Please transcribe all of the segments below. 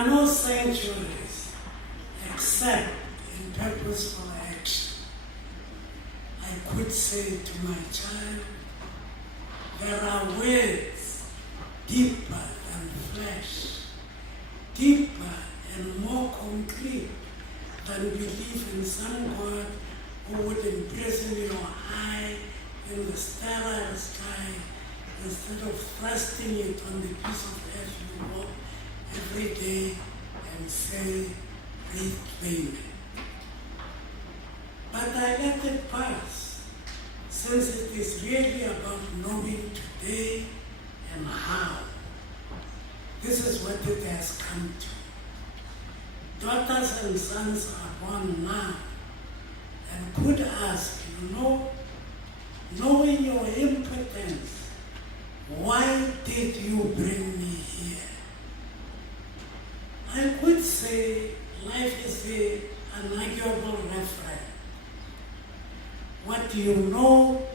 are no sanctuaries except in purposeful action. I could say to my child, there are words deeper than flesh, deeper and more concrete than belief in some God who would imprison your eye in the sterile sky instead of thrusting it on the piece of earth you walk every day and say, breathe plainly. But I let it pass, since it is really about knowing today and how. This is what it has come to. Daughters and sons are born now and could ask, knowing your impotence, why did you bring me here? I could say life is the unarguable referent. What you know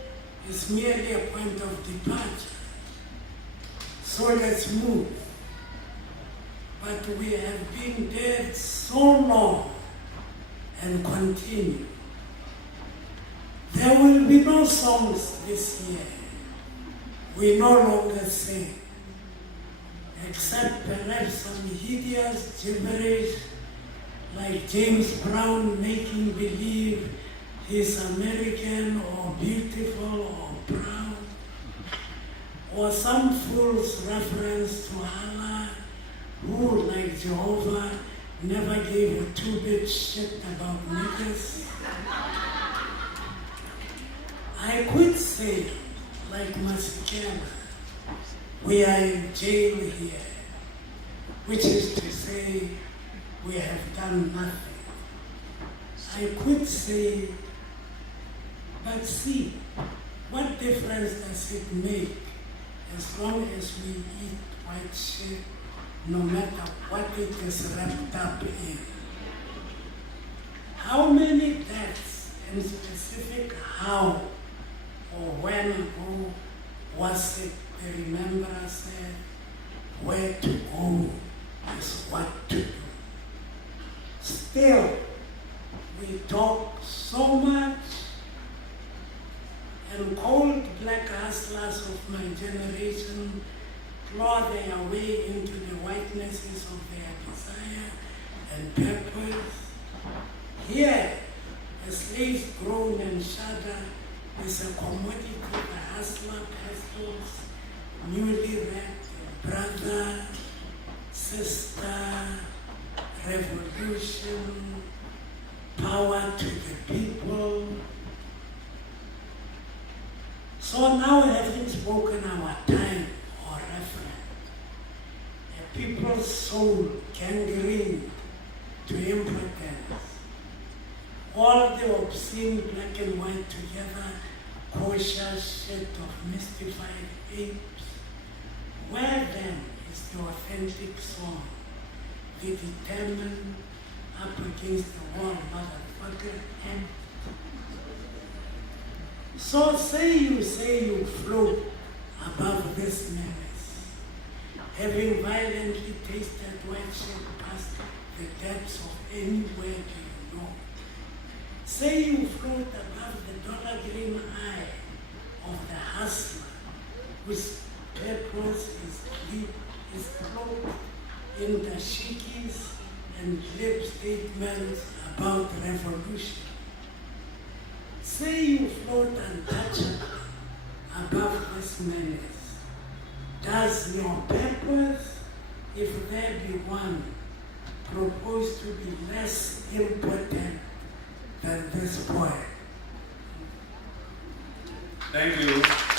is merely a point of departure. So let's move. But we have been dead so long and continue. There will be no songs this year. We no longer sing, except perhaps some hideous gibberish like James Brown making believe he's American or beautiful or proud, or some fool's reference to Allah who, like Jehovah, never gave a two-bit shit about niggas. I could say, like Masikela, we are in jail here, which is to say, we have done nothing. I could say, but see, what difference does it make as long as we eat white shit, no matter what it is wrapped up in? How many deaths and specific how or when ago was it the rememberer said, where to go is what to do. Still, we talk so much, and cold black hustlers of my generation claw their way into the whitenesses of their desire and purpose. Here, a slave grown and shudder is a commodity the hustler pestles, newly wrapped brother, sister, revolution, power to the people. So now, having spoken our time or referent, a people's soul gangrened to impotence, all the obscene black and white together, kosher shit of mystified apes. Where then is the authentic song, the determined up against the wall motherfucker empty? So say you float above this menace, having violently tasted white shit past the depths of anywhere do you know. Say you float above the dollar green eye of the hustler, whose purpose is cloaked in the shikis and glib statements about revolution. Say you float untouchable above this menace. Does your purpose, if there be one, propose to be less impotent than this boy? Thank you.